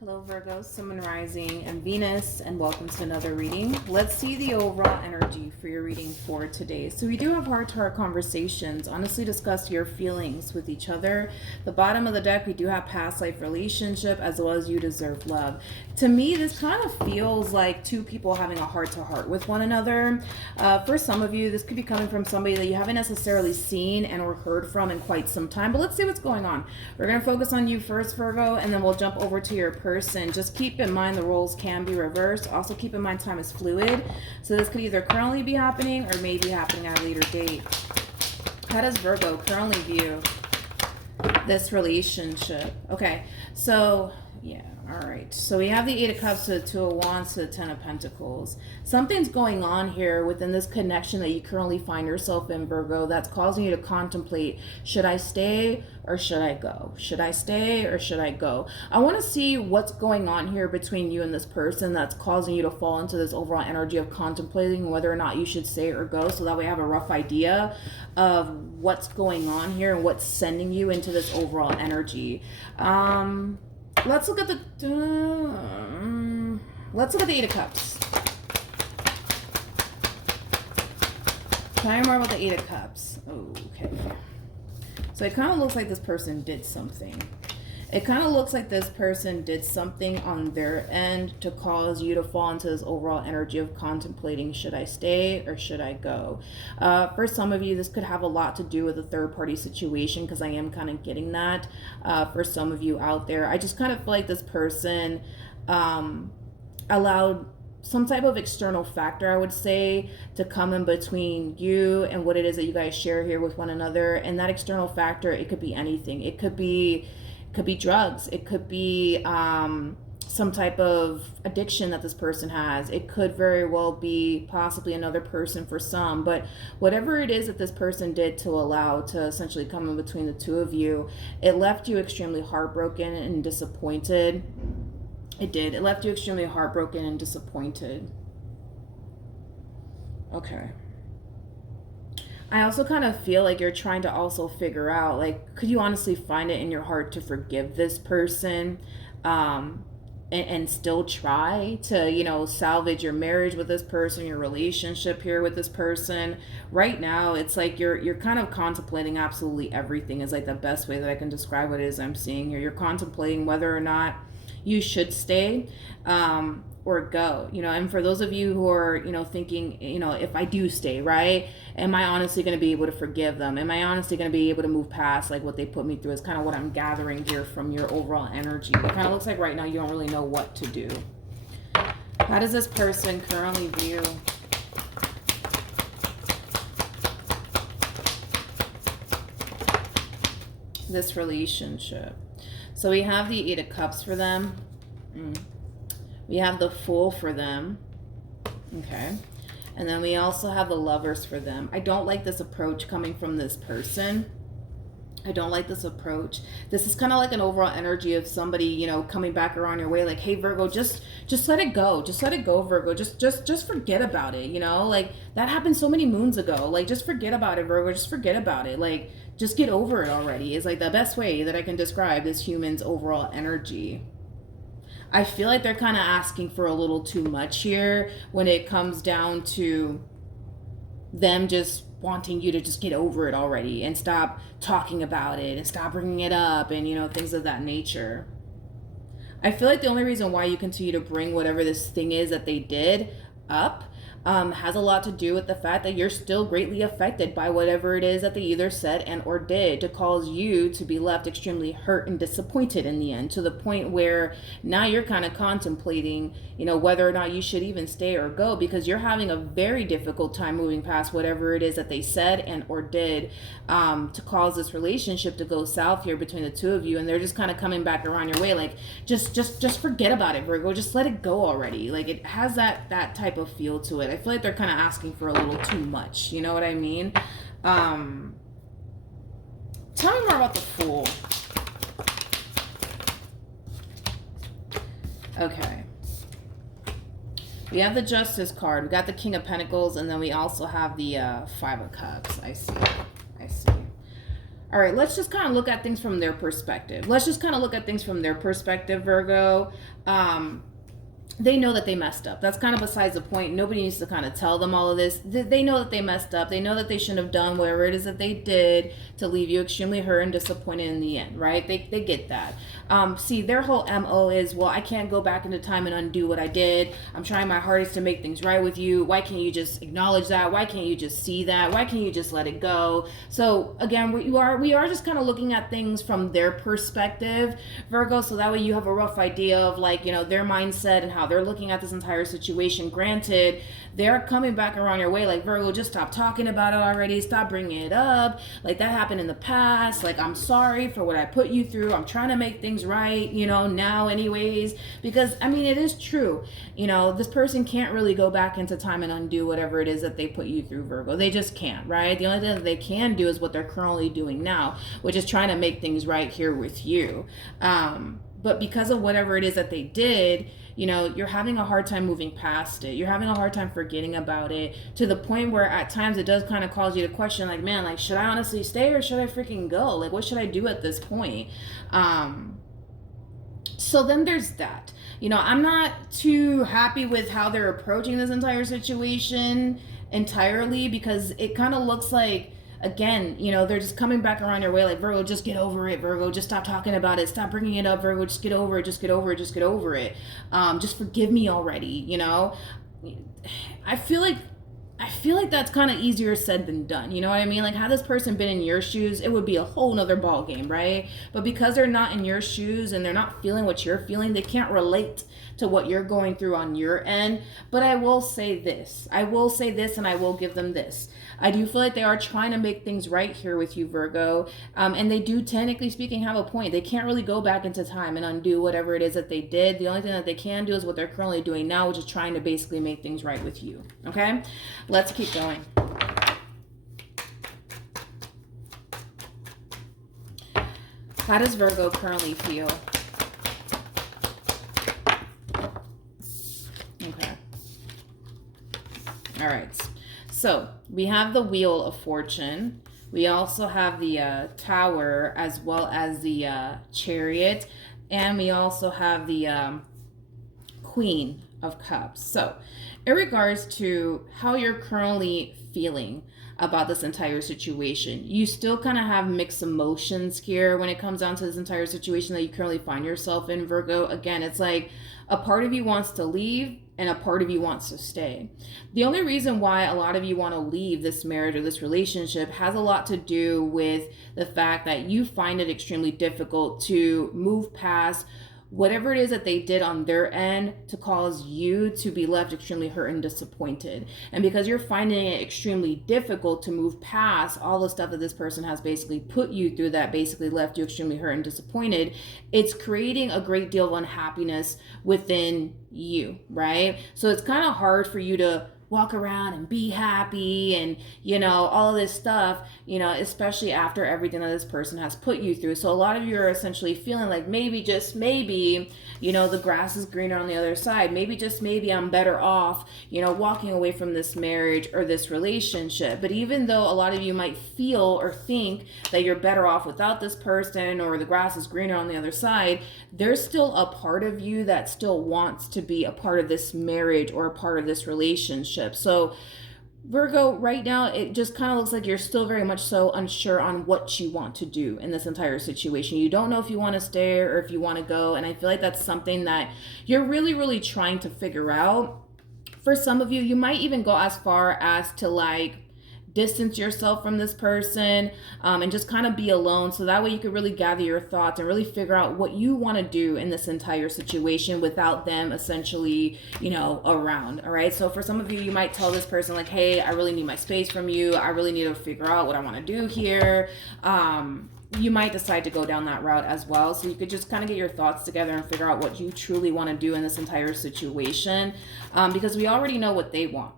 Hello Virgo, Sun, Moon, Rising, and Venus, and welcome to another reading. Let's see the overall energy for your reading for today. So we do have heart-to-heart conversations. Honestly, discuss your feelings with each other. The bottom of the deck, we do have past life relationship as well as you deserve love. To me, this kind of feels like two people having a heart-to-heart with one another. For some of you, this could be coming from somebody that you haven't necessarily seen and or heard from in quite some time. But let's see what's going on. We're going to focus on you first, Virgo, and then we'll jump over to your person. Just keep in mind the roles can be reversed. Also keep in mind time is fluid. So this could either currently be happening or may be happening at a later date. How does Virgo currently view this relationship? Okay, so yeah, all right. So we have the Eight of Cups to the Two of Wands to the Ten of Pentacles. Something's going on here within this connection that you currently find yourself in, Virgo, that's causing you to contemplate, should I stay or should I go? Should I stay or should I go? I want to see what's going on here between you and this person that's causing you to fall into this overall energy of contemplating whether or not you should stay or go, so that way I have a rough idea of what's going on here and what's sending you into this overall energy. Let's look at the Eight of Cups. Tell me more about the Eight of Cups. Okay. So it kind of looks like this person did something. It kind of looks like this person did something on their end to cause you to fall into this overall energy of contemplating, should I stay or should I go? For some of you, this could have a lot to do with a third-party situation, because I am kind of getting that. For some of you out there, I just kind of feel like this person allowed some type of external factor, I would say, to come in between you and what it is that you guys share here with one another. And that external factor, it could be anything. It could be drugs. It could be some type of addiction that this person has. It could very well be possibly another person for some. But whatever it is that this person did to allow to essentially come in between the two of you, it left you extremely heartbroken and disappointed. It did. It left you extremely heartbroken and disappointed. Okay. I also kind of feel like you're trying to also figure out, like, could you honestly find it in your heart to forgive this person and still try to, you know, salvage your marriage with this person, your relationship here with this person? Right now, it's like you're kind of contemplating absolutely everything is like the best way that I can describe what it is I'm seeing here. You're contemplating whether or not you should stay or go, you know. And for those of you who are, you know, thinking, you know, if I do stay, right, am I honestly going to be able to forgive them? Am I honestly going to be able to move past like what they put me through? Is kind of what I'm gathering here from your overall energy. It kind of looks like right now you don't really know what to do. How does this person currently view this relationship? So we have the Eight of Cups for them. We have the Fool for them. Okay. And then we also have the Lovers for them. I don't like this approach coming from this person. I don't like this approach. This is kind of like an overall energy of somebody, you know, coming back around your way, like, hey Virgo, just let it go. Just let it go, Virgo. Just forget about it, you know? Like, that happened so many moons ago. Like, just forget about it, Virgo. Just forget about it. Like, just get over it already is like the best way that I can describe this human's overall energy. I feel like they're kind of asking for a little too much here when it comes down to them just wanting you to just get over it already and stop talking about it and stop bringing it up and, you know, things of that nature. I feel like the only reason why you continue to bring whatever this thing is that they did up has a lot to do with the fact that you're still greatly affected by whatever it is that they either said and or did to cause you to be left extremely hurt and disappointed in the end, to the point where now you're kind of contemplating, you know, whether or not you should even stay or go, because you're having a very difficult time moving past whatever it is that they said and or did to cause this relationship to go south here between the two of you. And they're just kind of coming back around your way, like, just forget about it, Virgo. Just let it go already. Like, it has that type of feel to it. I feel like they're kind of asking for a little too much. You know what I mean? Tell me more about the Fool. Okay. We have the Justice card. We got the King of Pentacles, and then we also have the Five of Cups. I see. All right, let's just kind of look at things from their perspective. Virgo. They know that they messed up. That's kind of besides the point. Nobody needs to kind of tell them all of this. They know that they messed up. They know that they shouldn't have done whatever it is that they did to leave you extremely hurt and disappointed in the end, right? They get that. See, their whole MO is, well, I can't go back into time and undo what I did. I'm trying my hardest to make things right with you. Why can't you just acknowledge that? Why can't you just see that? Why can't you just let it go? So again, we are just kind of looking at things from their perspective, Virgo, so that way you have a rough idea of, like, you know, their mindset and how they're looking at this entire situation. Granted, they're coming back around your way, like, Virgo, just stop talking about it already. Stop bringing it up. Like, that happened in the past. Like, I'm sorry for what I put you through. I'm trying to make things right, you know, now anyways. Because, I mean, it is true. You know, this person can't really go back into time and undo whatever it is that they put you through, Virgo. They just can't, right? The only thing that they can do is what they're currently doing now, which is trying to make things right here with you. But because of whatever it is that they did, you know, you're having a hard time moving past it. You're having a hard time forgetting about it, to the point where at times it does kind of cause you to question, like, man, like, should I honestly stay or should I freaking go? Like, what should I do at this point? So then there's that. You know, I'm not too happy with how they're approaching this entire situation entirely, because it kind of looks like, again, you know, they're just coming back around your way, like, Virgo, just get over it, Virgo, just stop talking about it, stop bringing it up, Virgo, just get over it, just get over it, just get over it, just forgive me already, you know. I feel like that's kind of easier said than done, you know what I mean? Like, had this person been in your shoes, it would be a whole nother ball game, right? But because they're not in your shoes and they're not feeling what you're feeling, they can't relate to what you're going through on your end. But I will say this, and I will give them this. I do feel like they are trying to make things right here with you, Virgo. And they do, technically speaking, have a point. They can't really go back into time and undo whatever it is that they did. The only thing that they can do is what they're currently doing now, which is trying to basically make things right with you. Okay? Let's keep going. How does Virgo currently feel? Okay. All right. So we have the Wheel of Fortune. We also have the Tower, as well as the Chariot. And we also have the Queen of Cups. So in regards to how you're currently feeling about this entire situation, you still kind of have mixed emotions here when it comes down to this entire situation that you currently find yourself in, Virgo. Again, it's like a part of you wants to leave and a part of you wants to stay. The only reason why a lot of you want to leave this marriage or this relationship has a lot to do with the fact that you find it extremely difficult to move past whatever it is that they did on their end to cause you to be left extremely hurt and disappointed. And because you're finding it extremely difficult to move past all the stuff that this person has basically put you through that basically left you extremely hurt and disappointed, it's creating a great deal of unhappiness within you, right? So it's kind of hard for you to walk around and be happy and, you know, all of this stuff, you know, especially after everything that this person has put you through. So a lot of you are essentially feeling like maybe, just maybe, you know, the grass is greener on the other side. Maybe, just maybe, I'm better off, you know, walking away from this marriage or this relationship. But even though a lot of you might feel or think that you're better off without this person, or the grass is greener on the other side, there's still a part of you that still wants to be a part of this marriage or a part of this relationship. So Virgo, right now, it just kind of looks like you're still very much so unsure on what you want to do in this entire situation. You don't know if you want to stay or if you want to go. And I feel like that's something that you're really, really trying to figure out. For some of you, you might even go as far as to, like, distance yourself from this person and just kind of be alone, so that way you could really gather your thoughts and really figure out what you want to do in this entire situation without them essentially, you know, around. All right, so for some of you, you might tell this person, like, hey, I really need my space from you. I really need to figure out what I want to do here. You might decide to go down that route as well, so you could just kind of get your thoughts together and figure out what you truly want to do in this entire situation, because we already know what they want.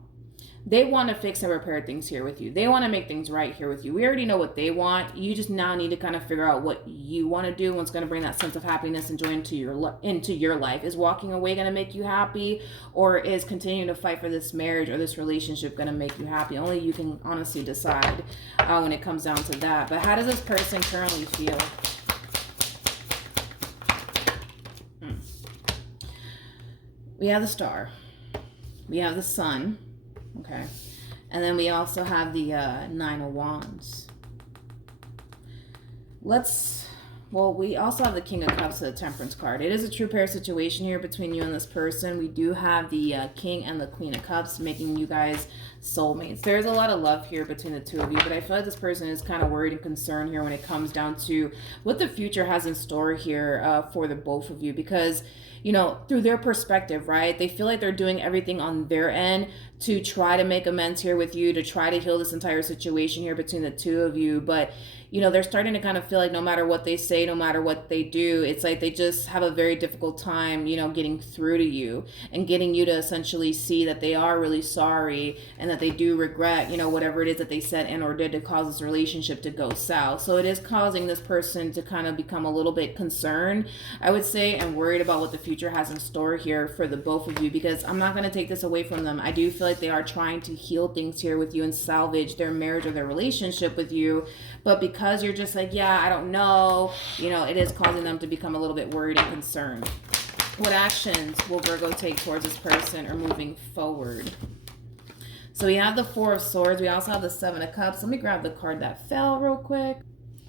They want to fix and repair things here with you. They want to make things right here with you. We already know what they want. You just now need to kind of figure out what you want to do, what's going to bring that sense of happiness and joy into your life. Is walking away going to make you happy, or is continuing to fight for this marriage or this relationship going to make you happy? Only you can honestly decide when it comes down to that. But how does this person currently feel? We have the Star. We have the Sun. Okay. And then we also have the Nine of Wands. We also have the King of Cups and the Temperance card. It is a true pair situation here between you and this person. We do have the King and the Queen of Cups, making you guys soulmates. There's a lot of love here between the two of you, but I feel like this person is kind of worried and concerned here when it comes down to what the future has in store here for the both of you, because through their perspective, right? They feel like they're doing everything on their end to try to make amends here with you, to try to heal this entire situation here between the two of you. But, they're starting to kind of feel like no matter what they say, no matter what they do, it's like they just have a very difficult time, getting through to you and getting you to essentially see that they are really sorry and that they do regret, whatever it is that they said and or did to cause this relationship to go south. So it is causing this person to kind of become a little bit concerned, I would say, and worried about what the future has in store here for the both of you, because I'm not going to take this away from them. I do feel like they are trying to heal things here with you and salvage their marriage or their relationship with you. But because you're just like, yeah, I don't know, it is causing them to become a little bit worried and concerned. What actions will Virgo take towards this person or moving forward? So we have the Four of Swords. We also have the Seven of Cups. Let me grab the card that fell real quick.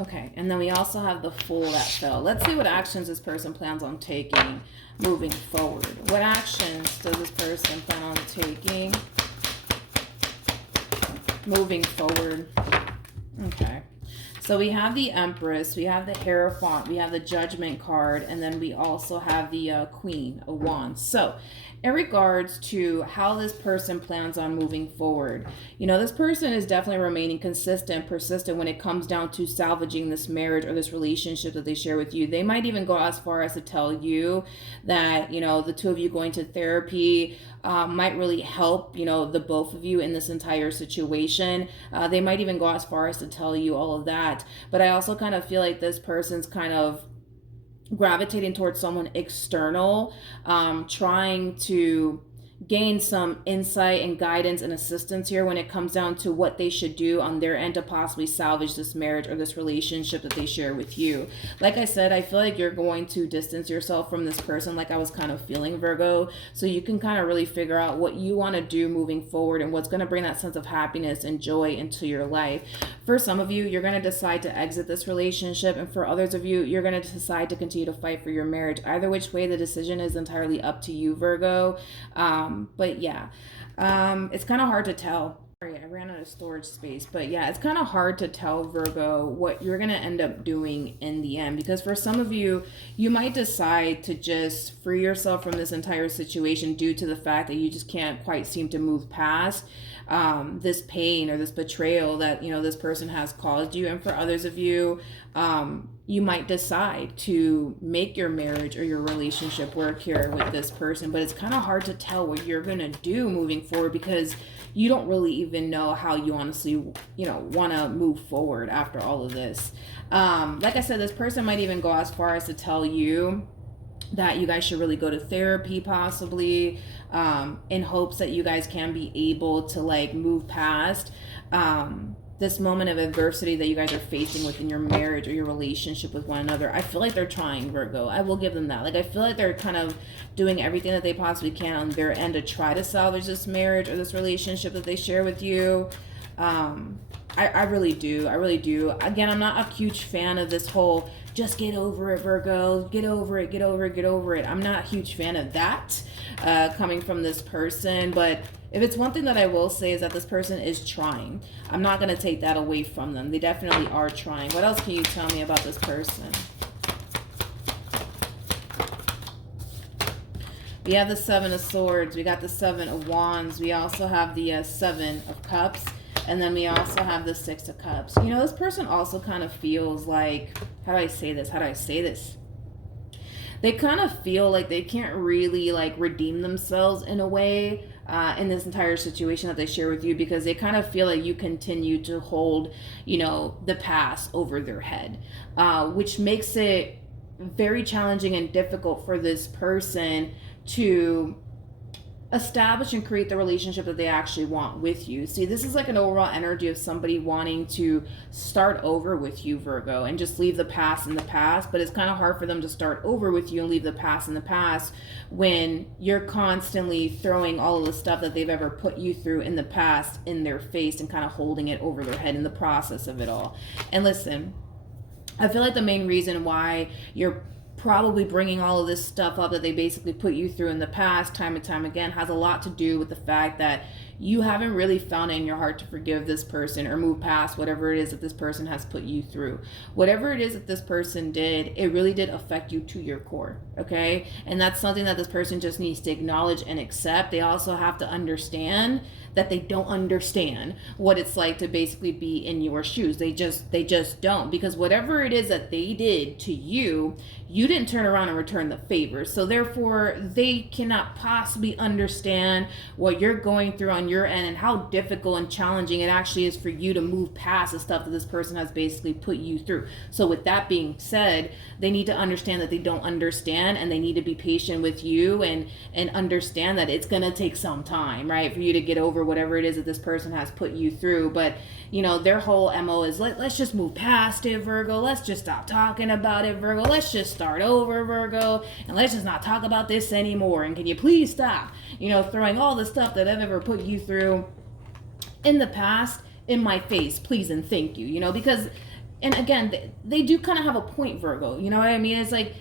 Okay, and then we also have the Fool that fell. Let's see what actions this person plans on taking moving forward. What actions does this person plan on taking moving forward? Okay. So we have the Empress, we have the Hierophant, we have the Judgment card, and then we also have the Queen of Wands. So in regards to how this person plans on moving forward, this person is definitely remaining consistent, persistent when it comes down to salvaging this marriage or this relationship that they share with you. They might even go as far as to tell you that, the two of you going to therapy might really help, the both of you in this entire situation. They might even go as far as to tell you all of that. But I also kind of feel like this person's kind of gravitating towards someone external, trying to gain some insight and guidance and assistance here when it comes down to what they should do on their end to possibly salvage this marriage or this relationship that they share with you. Like I said, I feel like you're going to distance yourself from this person, like I was kind of feeling, Virgo, so you can kind of really figure out what you want to do moving forward and what's going to bring that sense of happiness and joy into your life. For some of you, you're going to decide to exit this relationship, and for others of you, you're going to decide to continue to fight for your marriage. Either which way, the decision is entirely up to you, Virgo. But yeah, it's kind of hard to tell. Sorry, I ran out of storage space. But yeah, it's kind of hard to tell, Virgo, what you're going to end up doing in the end. Because for some of you, you might decide to just free yourself from this entire situation due to the fact that you just can't quite seem to move past this pain or this betrayal that, this person has caused you. And for others of you, you might decide to make your marriage or your relationship work here with this person, but it's kind of hard to tell what you're going to do moving forward because you don't really even know how you honestly, want to move forward after all of this. Like I said, this person might even go as far as to tell you that you guys should really go to therapy possibly, in hopes that you guys can be able to move past this moment of adversity that you guys are facing within your marriage or your relationship with one another. I feel like they're trying, Virgo. I will give them that. I feel like they're kind of doing everything that they possibly can on their end to try to salvage this marriage or this relationship that they share with you. I really do. I really do. Again, I'm not a huge fan of this whole just get over it, Virgo. Get over it, get over it, get over it. I'm not a huge fan of that coming from this person. But if it's one thing that I will say is that this person is trying. I'm not going to take that away from them. They definitely are trying. What else can you tell me about this person? We have the Seven of Swords. We got the Seven of Wands. We also have the Seven of Cups. And then we also have the Six of Cups. This person also kind of feels like, how do I say this? they kind of feel like they can't really like redeem themselves in a way in this entire situation that they share with you, because they kind of feel like you continue to hold, you know, the past over their head, which makes it very challenging and difficult for this person to establish and create the relationship that they actually want with you. See, this is like an overall energy of somebody wanting to start over with you, Virgo, and just leave the past in the past. But it's kind of hard for them to start over with you and leave the past in the past when you're constantly throwing all of the stuff that they've ever put you through in the past in their face and kind of holding it over their head in the process of it all. And listen, I feel like the main reason why you're probably bringing all of this stuff up that they basically put you through in the past time and time again has a lot to do with the fact that you haven't really found it in your heart to forgive this person or move past whatever it is that this person has put you through. Whatever it is that this person did, it really did affect you to your core, okay? And that's something that this person just needs to acknowledge and accept. They also have to understand that they don't understand what it's like to basically be in your shoes. They just don't, because whatever it is that they did to you, you didn't turn around and return the favor. So therefore, they cannot possibly understand what you're going through on your end and how difficult and challenging it actually is for you to move past the stuff that this person has basically put you through. So with that being said, they need to understand that they don't understand, and they need to be patient with you and understand that it's going to take some time, right, for you to get over whatever it is that this person has put you through. But you know, their whole MO is let's just move past it, Virgo. Let's just stop talking about it, Virgo. Let's just start over, Virgo, and let's just not talk about this anymore. And can you please stop, you know, throwing all the stuff that I've ever put you through in the past in my face, please and thank you, you know, because, and again, they do kind of have a point, Virgo, you know what I mean? It's like,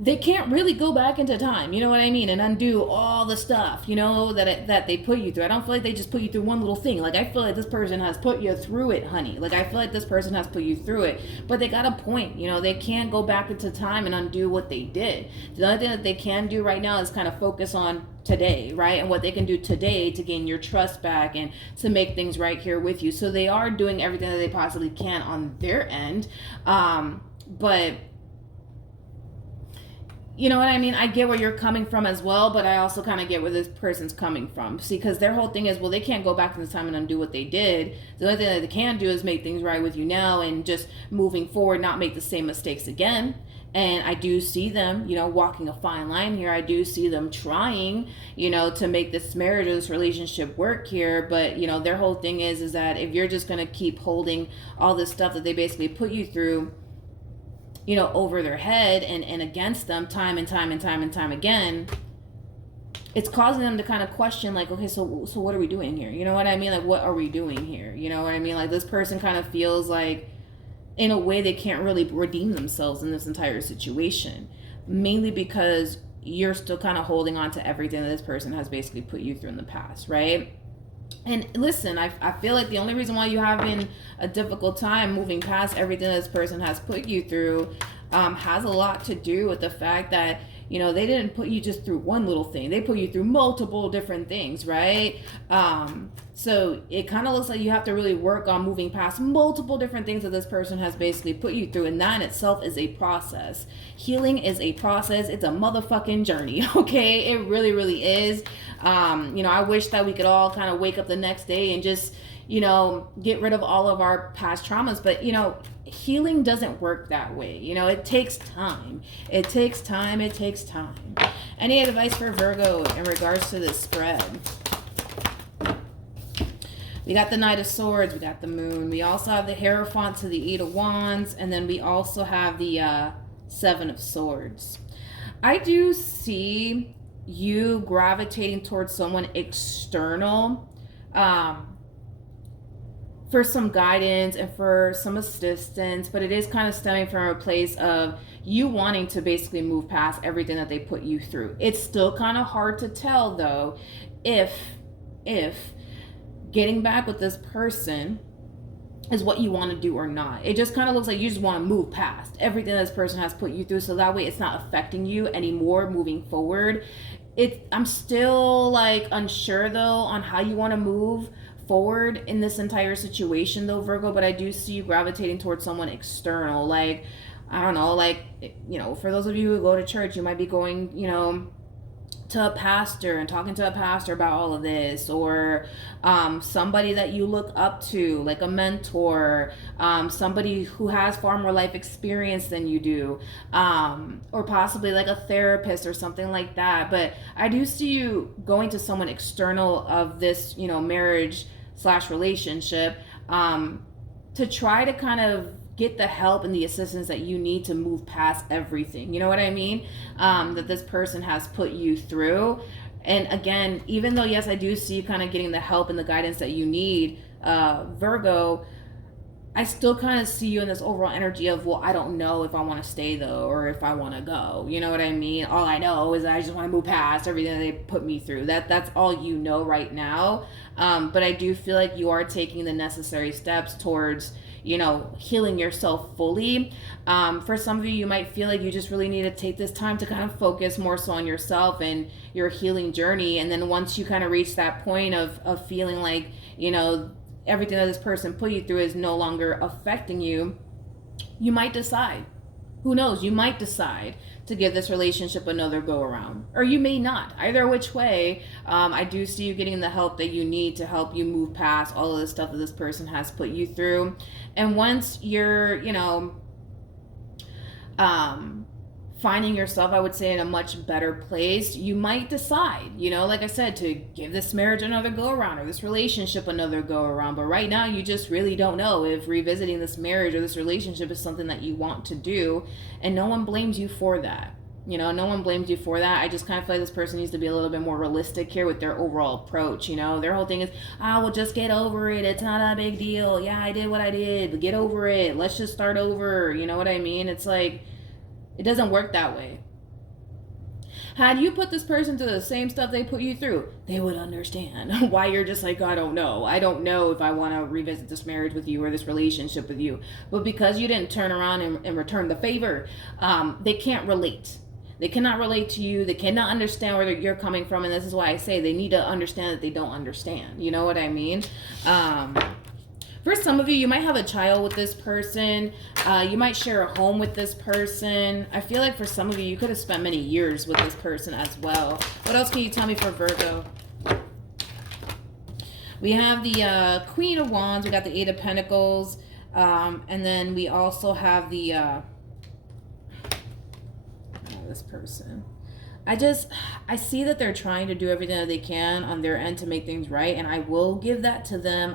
they can't really go back into time, you know what I mean, and undo all the stuff, you know, that they put you through. I don't feel like they just put you through one little thing. Like, I feel like this person has put you through it, honey. Like, I feel like this person has put you through it, but they got a point, you know. They can't go back into time and undo what they did. The only thing that they can do right now is kind of focus on today, right, and what they can do today to gain your trust back and to make things right here with you. So they are doing everything that they possibly can on their end, but you know what I mean? I get where you're coming from as well, but I also kind of get where this person's coming from. See, because their whole thing is, well, they can't go back in the time and undo what they did. The only thing that they can do is make things right with you now and just moving forward, not make the same mistakes again. And I do see them, you know, walking a fine line here. I do see them trying, you know, to make this marriage or this relationship work here. But, you know, their whole thing is that if you're just going to keep holding all this stuff that they basically put you through, you know, over their head and against them time and time again, it's causing them to kind of question, like, okay, so what are we doing here? You know what I mean? Like, what are we doing here? You know what I mean? Like, this person kind of feels like, in a way, they can't really redeem themselves in this entire situation, mainly because you're still kind of holding on to everything that this person has basically put you through in the past, right? And listen, I feel like the only reason why you're having a difficult time moving past everything this person has put you through has a lot to do with the fact that, you know, they didn't put you just through one little thing. They put you through multiple different things, right? So it kind of looks like you have to really work on moving past multiple different things that this person has basically put you through. And that in itself is a process. Healing is a process. It's a motherfucking journey, okay? It really, really is. You know, I wish that we could all kind of wake up the next day and just, you know, get rid of all of our past traumas. But, you know, healing doesn't work that way. You know, it takes time. It takes time. It takes time. Any advice for Virgo in regards to this spread? We got the Knight of Swords. We got the Moon. We also have the Hierophant to the Eight of Wands. And then we also have the Seven of Swords. I do see you gravitating towards someone external for some guidance and for some assistance, but it is kind of stemming from a place of you wanting to basically move past everything that they put you through. It's still kind of hard to tell, though, if getting back with this person is what you want to do or not. It just kind of looks like you just want to move past everything that this person has put you through, so that way it's not affecting you anymore moving forward. I'm still like unsure though on how you want to move forward in this entire situation though, Virgo, but I do see you gravitating towards someone external. Like, I don't know, like you know, for those of you who go to church, you might be going, you know, to a pastor and talking to a pastor about all of this, or somebody that you look up to, like a mentor, somebody who has far more life experience than you do, or possibly like a therapist or something like that. But I do see you going to someone external of this, you know, marriage / relationship, to try to kind of get the help and the assistance that you need to move past everything. You know what I mean? That this person has put you through. And again, even though, yes, I do see you kind of getting the help and the guidance that you need, Virgo, I still kind of see you in this overall energy of, well, I don't know if I want to stay though, or if I want to go. You know what I mean? All I know is I just want to move past everything that they put me through. That's all you know right now. But I do feel like you are taking the necessary steps towards, you know, healing yourself fully. For some of you, you might feel like you just really need to take this time to kind of focus more so on yourself and your healing journey. And then once you kind of reach that point of feeling like, you know, everything that this person put you through is no longer affecting you, you might decide. Who knows? You might decide to give this relationship another go around, or you may not. Either which way, I do see you getting the help that you need to help you move past all of the stuff that this person has put you through. And once you're, you know, finding yourself, I would say, in a much better place, you might decide, you know, like I said, to give this marriage another go around or this relationship another go around. But right now, you just really don't know if revisiting this marriage or this relationship is something that you want to do. And no one blames you for that. You know, no one blames you for that. I just kind of feel like this person needs to be a little bit more realistic here with their overall approach. You know, their whole thing is, well, just get over it. It's not a big deal. Yeah, I did what I did, but get over it. Let's just start over. You know what I mean? It's like, it doesn't work that way. Had you put this person through the same stuff they put you through, they would understand why you're just like, I don't know. I don't know if I want to revisit this marriage with you or this relationship with you. But because you didn't turn around and return the favor, they can't relate. They cannot relate to you. They cannot understand where you're coming from. And this is why I say they need to understand that they don't understand. You know what I mean? For some of you, you might have a child with this person. You might share a home with this person. I feel like for some of you, you could have spent many years with this person as well. What else can you tell me for Virgo? We have the Queen of Wands. We got the Eight of Pentacles. And then we also have the... this person. I see that they're trying to do everything that they can on their end to make things right, and I will give that to them.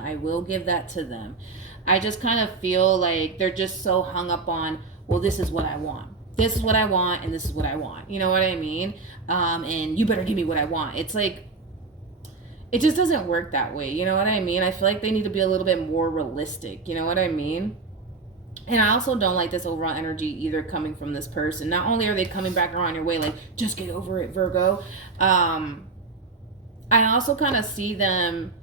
I just kind of feel like they're just so hung up on, well, this is what I want. This is what I want, and this is what I want. You know what I mean? And you better give me what I want. It's like, it just doesn't work that way. You know what I mean? I feel like they need to be a little bit more realistic. You know what I mean? And I also don't like this overall energy either coming from this person. Not only are they coming back around your way, like, just get over it, Virgo. I also kind of see them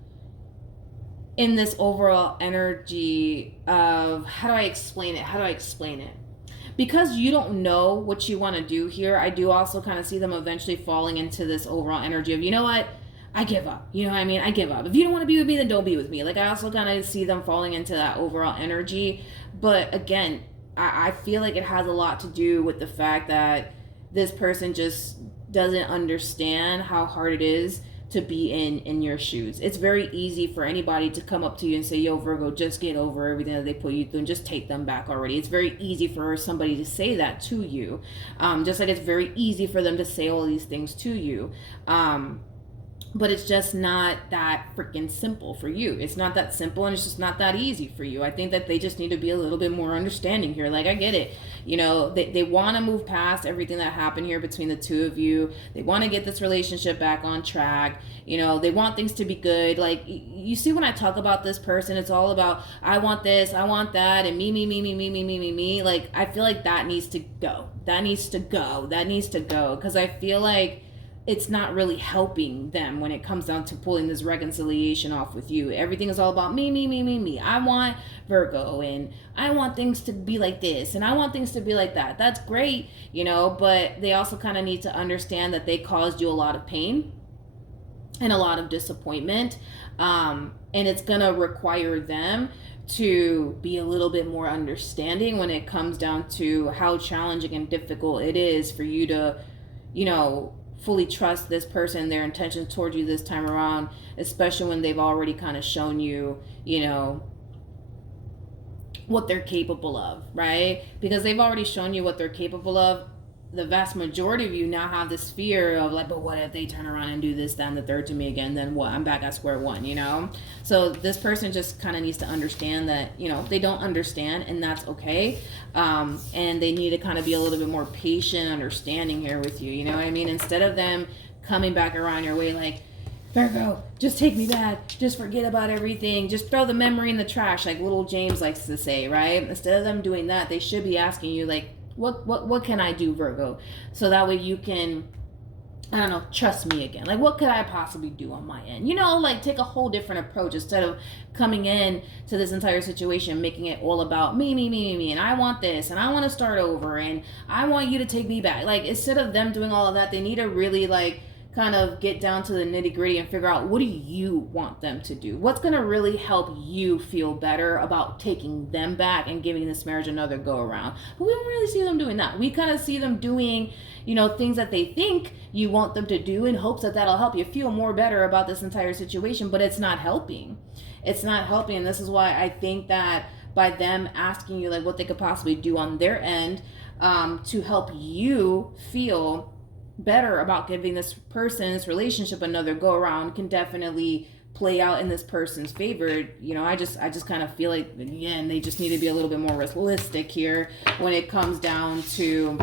in this overall energy of, how do I explain it? Because you don't know what you want to do here, I do also kind of see them eventually falling into this overall energy of, you know what? I give up. You know what I mean? I give up. If you don't want to be with me, then don't be with me. Like, I also kind of see them falling into that overall energy. But again, I feel like it has a lot to do with the fact that this person just doesn't understand how hard it is to be in your shoes. It's very easy for anybody to come up to you and say, yo, Virgo, just get over everything that they put you through and just take them back already. It's very easy for somebody to say that to you. Just like it's very easy for them to say all these things to you. But it's just not that freaking simple for you. It's not that simple, and it's just not that easy for you. I think that they just need to be a little bit more understanding here. Like, I get it. You know, they want to move past everything that happened here between the two of you. They want to get this relationship back on track. You know, they want things to be good. Like, you see, when I talk about this person, it's all about, I want this, I want that, and me. Like, I feel like that needs to go. That needs to go. Because I feel like it's not really helping them when it comes down to pulling this reconciliation off with you. Everything is all about me. I want Virgo, and I want things to be like this, and I want things to be like that. That's great, you know, but they also kind of need to understand that they caused you a lot of pain and a lot of disappointment. And it's going to require them to be a little bit more understanding when it comes down to how challenging and difficult it is for you to, you know, fully trust this person, their intentions towards you this time around, especially when they've already kind of shown you, you know, what they're capable of, right? Because they've already shown you what they're capable of. The vast majority of you now have this fear of like, but what if they turn around and do this, then the third to me again, then what? I'm back at square one, you know? So this person just kind of needs to understand that, you know, they don't understand, and that's okay. And they need to kind of be a little bit more patient, understanding here with you, you know what I mean? Instead of them coming back around your way like, Virgo, just take me back. Just forget about everything. Just throw the memory in the trash, like little James likes to say, right? Instead of them doing that, they should be asking you, like, what can I do, Virgo? So that way you can, I don't know, trust me again. Like, what could I possibly do on my end? You know, like, take a whole different approach instead of coming in to this entire situation, making it all about me, and I want this, and I want to start over, and I want you to take me back. Like, instead of them doing all of that, they need to really, like, kind of get down to the nitty gritty and figure out, what do you want them to do? What's going to really help you feel better about taking them back and giving this marriage another go around? But we don't really see them doing that. We kind of see them doing, you know, things that they think you want them to do in hopes that that'll help you feel more better about this entire situation, but it's not helping. It's not helping. And this is why I think that by them asking you like what they could possibly do on their end to help you feel better about giving this person, this relationship, another go around, can definitely play out in this person's favor. You know, I just kind of feel like, again, they just need to be a little bit more realistic here when it comes down to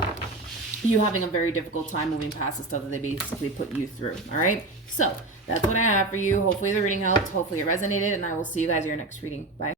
you having a very difficult time moving past the stuff that they basically put you through. All right, so that's what I have for you. Hopefully the reading helped, hopefully it resonated, and I will see you guys in your next reading. Bye.